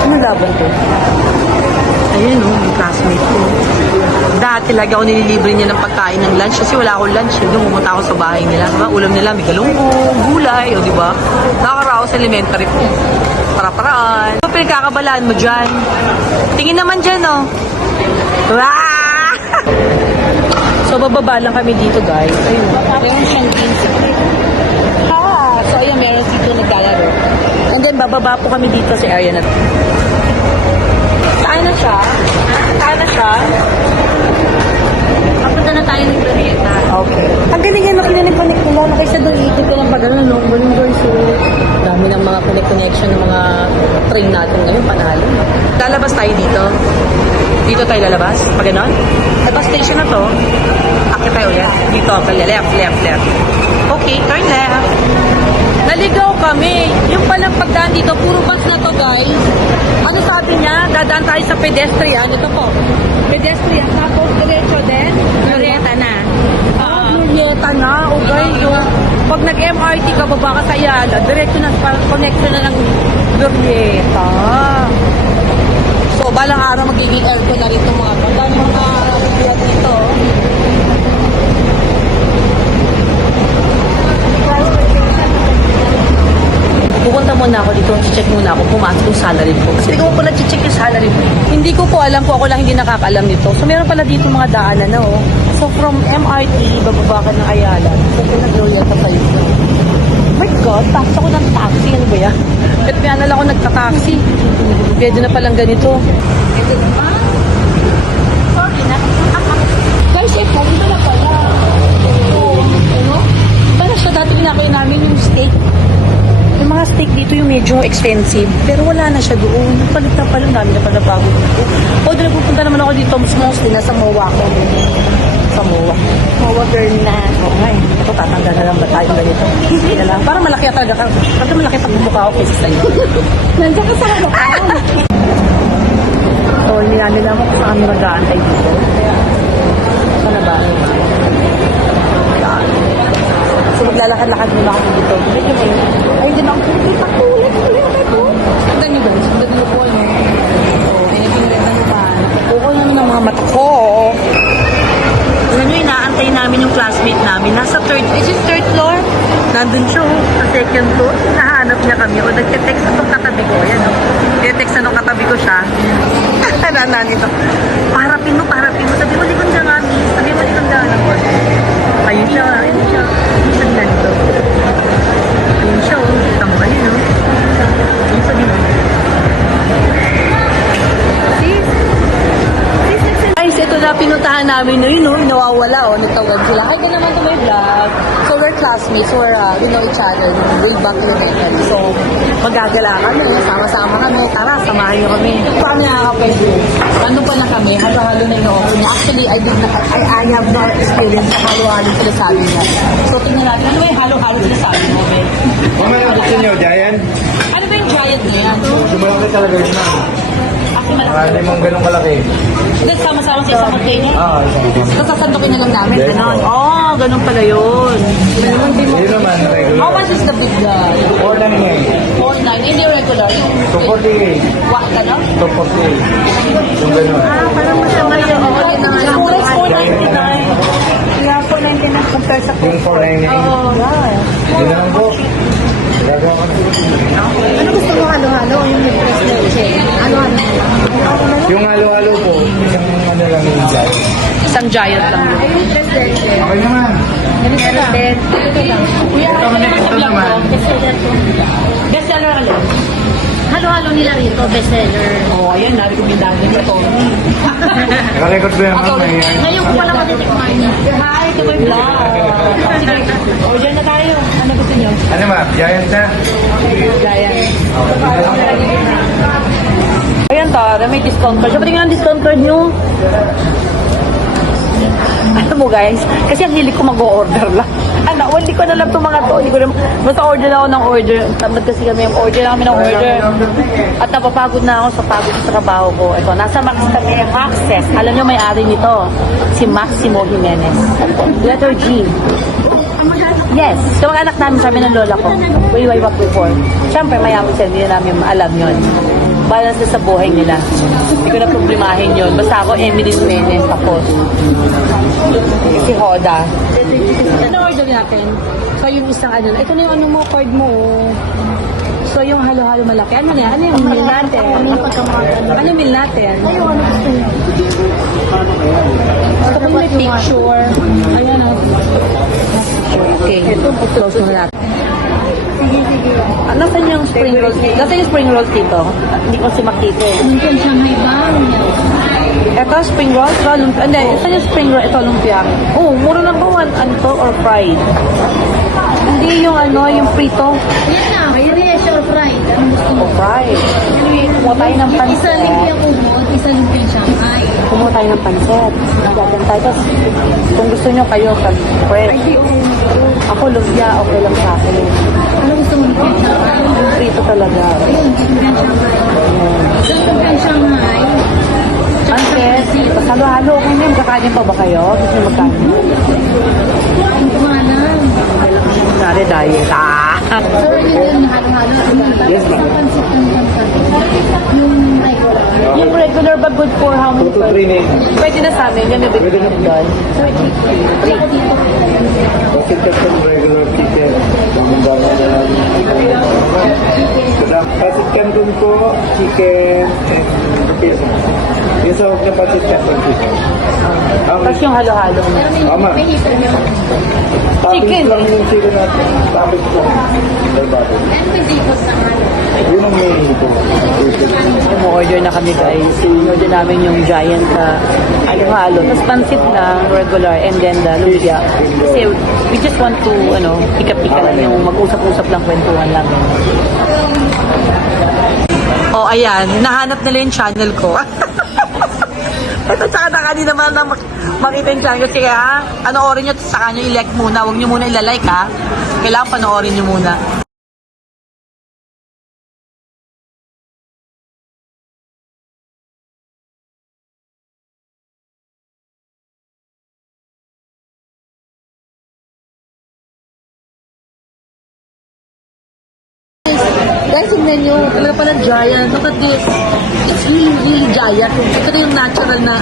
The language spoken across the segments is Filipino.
Ano laban ko? Ayun oh, yung classmate ko. Dati lagi ako nililibre niya ng pagkain ng lunch kasi wala akong lunch. Doon pumunta ako sa bahay nila. Diba? Ulam nila, may galunggong, gulay, o diba? Nakakaraos sa elementary ko. Para-paraan. Ano pinagkakabalaan mo dyan? Tingin naman dyan, oh. Wah! So, bababa lang kami dito, guys. Ayun. Meron siyang games. So, ayun, meron dito naglalaro. And then, bababa po kami dito sa area na to. Saan na siya? Saan na siya? Papunta na tayo ng Glorieta. Okay. Ang galing yan, makinig-connect ko lang. Kaysa doon, ikot ko lang pag ano, no? Galing guys, so. Dami ng mga connection ng mga train natin ngayon, panalo. Lalabas tayo dito. Dito tayo lalabas? Pag ganon? At bus station na to. Akit tayo ulit. Dito, left. Okay, turn left. Naligaw kami. Yung palang pagdaan dito, puro bus na to, guys. Ano sabi niya? Dadaan tayo sa pedestrian. Ito po. Pedestrian. Tapos, diretso din. Glorieta na. Glorieta na. O guys, so, pag nag-MRT ka, baba ka sa Ayala, diretso na, connection na ng Glorieta. So, balang araw magiging aircon na rito mga to. Dahil mga biyat dito. Pupunta muna ako dito, check muna ako, pumasok yung salary ko. Kasi hindi ko po nag-check yung salary ko. Hindi ko po alam po, ako lang hindi nakakaalam nito. So meron pala dito mga daanan na oh. So from MRT, bababa ka ng Ayala. So pinag-Glorieta pa yun. Oh my God, tax ako ng taxi. Ano ba yan? At may anal ako nagta-taxi. Pwede na palang ganito. Ito ba? Sorry na. Guys, dito na pala. So, ano? Iba na siya dati pinakain namin yung steak. Yung mga steak dito yung medyo expensive. Pero wala na siya doon. Palit na pala. Dami na pala bago dito. O, doon pupunta naman ako dito. Mas mostly na sa MOA ko. Sa MOA. MOA girl na. Oo nga eh. Ito, tatanda na lang ba tayo ganito? Hindi na lang. Parang malaki talaga ka. Parang malaki pa mukha ako kaysa sa'yo. Nandiyan ka sa mukha. So, nila mo kung saan kami mag-aantay dito. Saan na ba? So, maglalakad-lakad muna ako dito. Medyo may, ayun din ako, tulad po. Sundan nyo guys, sundan nyo po, ano. So, anything red na naman. Nakukuha naman ng mga mata ko. Alam nyo, inaantay namin yung classmate namin. Nasa third floor. Nandun siya, sa second floor. Nahanap niya kami. O, nagte-text na itong katabi ko. Ayan, o. Nagte-text na itong katabi ko siya. Nanito. Parapin mo. Sabi mo, likod ka nga, miss. Sabi mo, likod ka nga. Ayun siya. Minsan ganito. Ayun siya, oh. Kita mo ayun, oh. Ayun sabi mo. Guys, ito na pinuntahan namin, no, yun, oh. Nawawala, oh. Nagtawag sila. Hi ka naman to my vlog. So, we're classmates. We know each other. Way back elementary. So, magagala kami. Sama-sama kami. Tara, samahan niyo kami. Paano nakakapwede? Ano pa na kami? Halo-halo na yung offer niya. Actually, I have no experience sa halo-halo sila sabi niya. So, tingnan natin. Ano ba yung halo-halo sila sabi niya? Kung ano gusto nyo, Giant? Ano ba yung giant na yan? Sumalaki talaga yun na. Ako malaki. Hindi mong ganun kalaki. Hindi, sama-sama sa isang container. Isang So, sasandukin na lang namin. Yes, Ganon. po. Oh, ganun pala yun. Hindi naman, regular. How much is the big guy? 498. 49. Hindi regular. Yung 248. what, gano'n? 248. Yung ganun. Parang masama yung okay na nga. Yung Forex 499. Kaya po 99 compare sa Yung 498. Oh, yeah. Yun lang po. Gagawa ka. Ano gusto mo halo-halo? Yung request na yun. Ano? Yung halo-halo po, isang ano lang yung Giant. Isang giant lang. Yung request na yun. Okay naman. Meron din. Ito lang. Kuya, Ito ano naman ito sa vlog naman. ko? Bestseller to. Bestseller ka lang. Halo-halo nila rito, bestseller. Oh, ayan, narikomendado niya to. Naka-record ko yan, ma'am. Ngayon ko pala matitikman niya. Hi, to my vlog. Sige, oh, dyan na tayo. Ano gusto niyo? Ano ma'am? Giant na? Giant. Ayan, Tara, may discount card. Siyempre nga ang discount card nyo. Alam mo guys, kasi ang hilig ko mag-o-order lang. Ano, hindi ko na lang itong mga to. Hindi ko na, basta order na ako ng order. Tamad kasi kami, order na kami ng order. At napapagod na ako sa pagod sa trabaho ko. Ito, nasa Max kami, Maxes. Alam nyo may-ari nito, si Maximo Jimenez. Letter G. Ang maganda Yes. So, ang anak namin, sabi ng lola ko, way back before. Siyempre, mayaman sila, hindi na namin alam yun. Balance na sa buhay nila. Hindi ko na problemahin yun. Basta ako, Emily Jimenez, tapos. Si Hoda. Ano order natin? So, yung isang ano, ito na yung ano mo, card mo. So, yung halo-halo malaki. Ano na yan? Ano yung meal natin? Ano yung meal natin? Gusto ko may picture. Ayan o. Okay, close mo natin. Nasaan yung spring rolls dito? Nasaan yung spring rolls dito? Hindi ko si makita eh. Minsan Shanghai ba? Ito, spring rolls? Ito, lumpia. Hindi, saan yung spring roll? Ito, lumpia. Oh, mura lang ba? Ano to? Or fried? Hindi yung ano, yung prito. Yan na, yun na yung short fried. Anong gusto mo? Oh, fried. Anyway, kumuha tayo ng Isa pansit. lumpia kumot, isa lumpia Shanghai. Kumuha tayo ng pansit. Gagawin tayo. Tapos, kung gusto nyo kayo, fresh. Ako, lumpia, okay lang sa akin. Ano gusto mo lumpia Shanghai? Yung prito talaga. Ayun, lumpia Shanghai. Isa lumpia Shanghai. Pansit. Tapos halo-halo. Okay na, magkakanin pa ba kayo? Gusto nyo magkanin? Ang kumanan. Sorry, diet. So, yun yung halo-halo. Yes, ma'am. Isang pansit ng yung regular. Yung regular ba good for how many 2 to 3 na Pwede na sa amin. Yung nabit Pwede na. doon. So, ako dito. Kasi just some regular chicken. Pasit canton po, chicken, and piso. Yung sa huwag na pasit canton chicken. Tapos yung halo-halo. Tama. May heater niyo. Chicken. Toppings lang yung chicken natin. Toppings lang. May bago. And may zipos na ano. Yun ang main ito. Umu-order na kami guys. Order namin yung giant halo-halo. Tapos pansit na regular and then the lumpia. Kasi we just want to, pika-pika lang yung mag-usap-usap lang, kwentuhan lang. Oh, ayan. Nahanap nila yung channel ko. Ito, tsaka na kanina naman na makita yung channel. Kasi kaya, panoorin nyo, saka nyo i-like muna. Huwag nyo muna ilalike ha. Kailangan panoorin nyo muna. Guys, tignan nyo. Talaga pala giant. Look at this. It's really giant. Ito na yung natural na,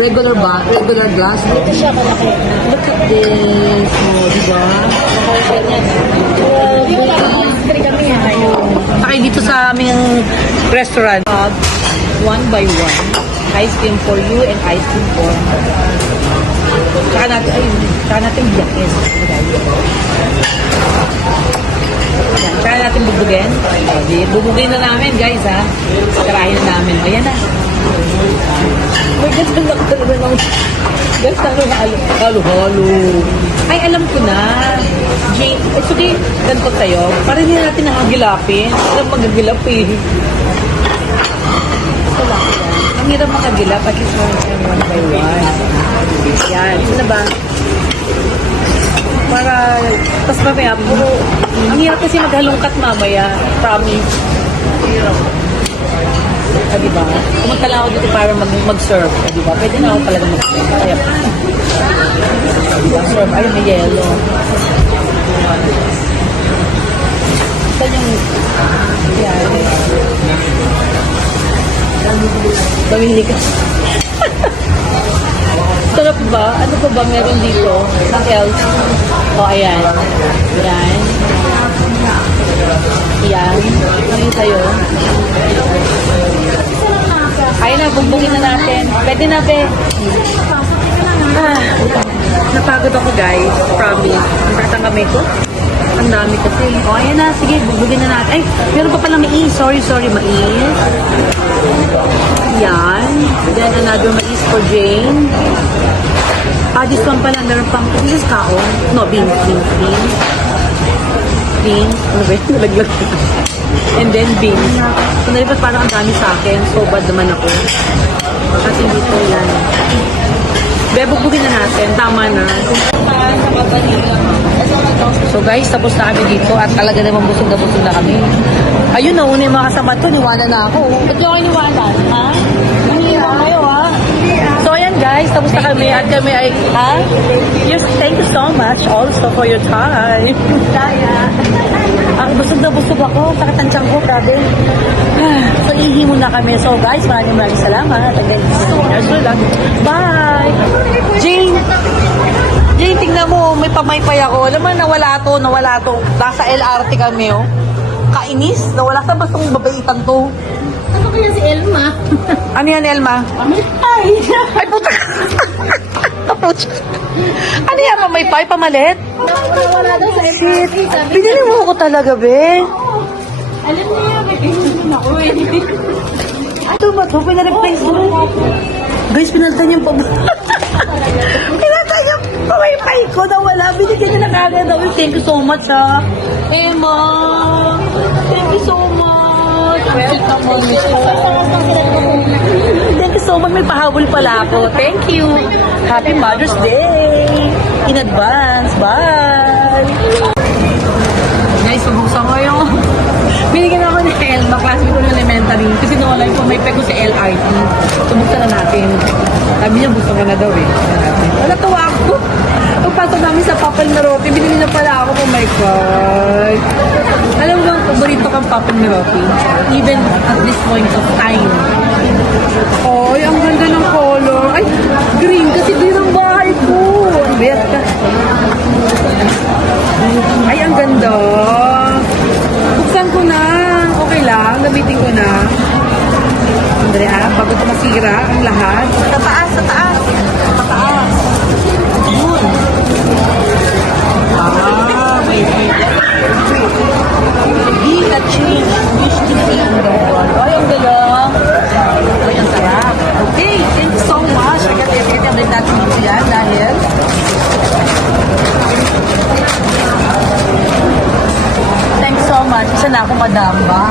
regular ba? Regular glass. Ito siya malaki. Look at this. Oh, diba? Okay, dito sa aming restaurant. One by one. Ice cream for you and ice cream for Tsaka natin biyakin. Tsaka natin bubugin. Bubugin na namin, guys, ha? Tarahin na namin. Ayan na. May ganda lang talaga ng... Guys, halo-halo. Ay, alam ko na. Jane, it's okay. Ganito sa'yo. Para hindi natin nakagilapin. Alam magagilap eh. Ito lang. Ang hirap makagilap. At least one by one. Yan. Ito na ba? Para, tas mamaya, puro, ang hirap kasi maghalongkat mamaya, promise. Hirap. Diba? Pumunta lang ako dito para mag-serve. Diba? Pwede na ako talaga mag-serve. Kaya, serve. Ayun, may yellow. Ito yung, yan. Bawili ka. Sarap ba? Ano pa ba meron dito? Ang else? O, ayan. Ayan. Ayan. Ano sa'yo? Ayun na, bumbugin na natin. Pwede na, be. Napagod ako, guys. Promise. Ang tatang kamay ko. Ang dami kasi. O, ayan na. Sige, bumbugin na natin. Ay, meron pa palang mais. Sorry, mais. Yan. Then another mais for Jane. This one pala, meron pang, this is kaon. No, beans. Beans. Ano ba yun? Nalaglag. And then beans. So, nalipas parang ang dami sa akin. So, bad naman ako. At hindi ko yan. Bebubugin na natin. Tama na. So guys, tapos na kami dito at talaga naman busog na kami. Ayun, nauna yung mga kasama to. Niwanan na ako. Ba't yung ako niwanan? Ha? Nangiiwan kayo, ha? So ayan guys, tapos na kami at kami ay, ha? Yes, thank you so much also for your time. Busog na busog ako, sakit ang tiyan ko, grabe. So, ihi muna kami. So, guys, maraming salamat. Again, bye! Jane! Jane, tingnan mo, may pamaypay ako. Alam mo, nawala to. Nasa LRT kami, oh. Kainis, nawala sa bastong babaitan to. Ano kaya si Elma? Ano yan, Elma? Ay! Ay, puta! Puta! Ano yan, pamaypay, pamalit? Wala daw sa Shit! MRT. Sabi Binili mo ako talaga, be. alam niyo, may pinunod ako eh. Ito ba ito? Pinareplace mo? Guys, pinalitan yung pinalitan yung pamaypay ko na wala. Binigyan niya na kagad daw. Thank you so much, ha. Emma! Thank you so much. Thank you so much. May pahabol pala ako. Thank you. Happy Mother's Day. In advance. Bye. Guys, pabuksan ko yung binigyan ako ni Elma, classmate ko ng elementary. Kasi nawala yung pamaypay ko sa LRT. So, buksan na natin. Sabi niya, buksan ka na daw eh. Wala, tawa ako. Pagpasok namin sa Papal na Roti, binili na pala ako. Oh my God. Alam mo ba, paborito kang Papal na Roti? Even at this point of time. Oh, ang ganda ng color. Ay, green kasi din ang bahay ko. Ang bet. Ay, ang ganda. Buksan ko na. Okay lang. Gamitin ko na. Andrea, bago ito masira ang lahat. Sa taas, sa taas. Sa taas. Yun. Wait. Be a change. Wish to see ang doon. Ay, ang galang. Ay, ang sarap. Okay, thank you so much. Kita din natin dito yan dahil thanks so much. Isa na ako madamba.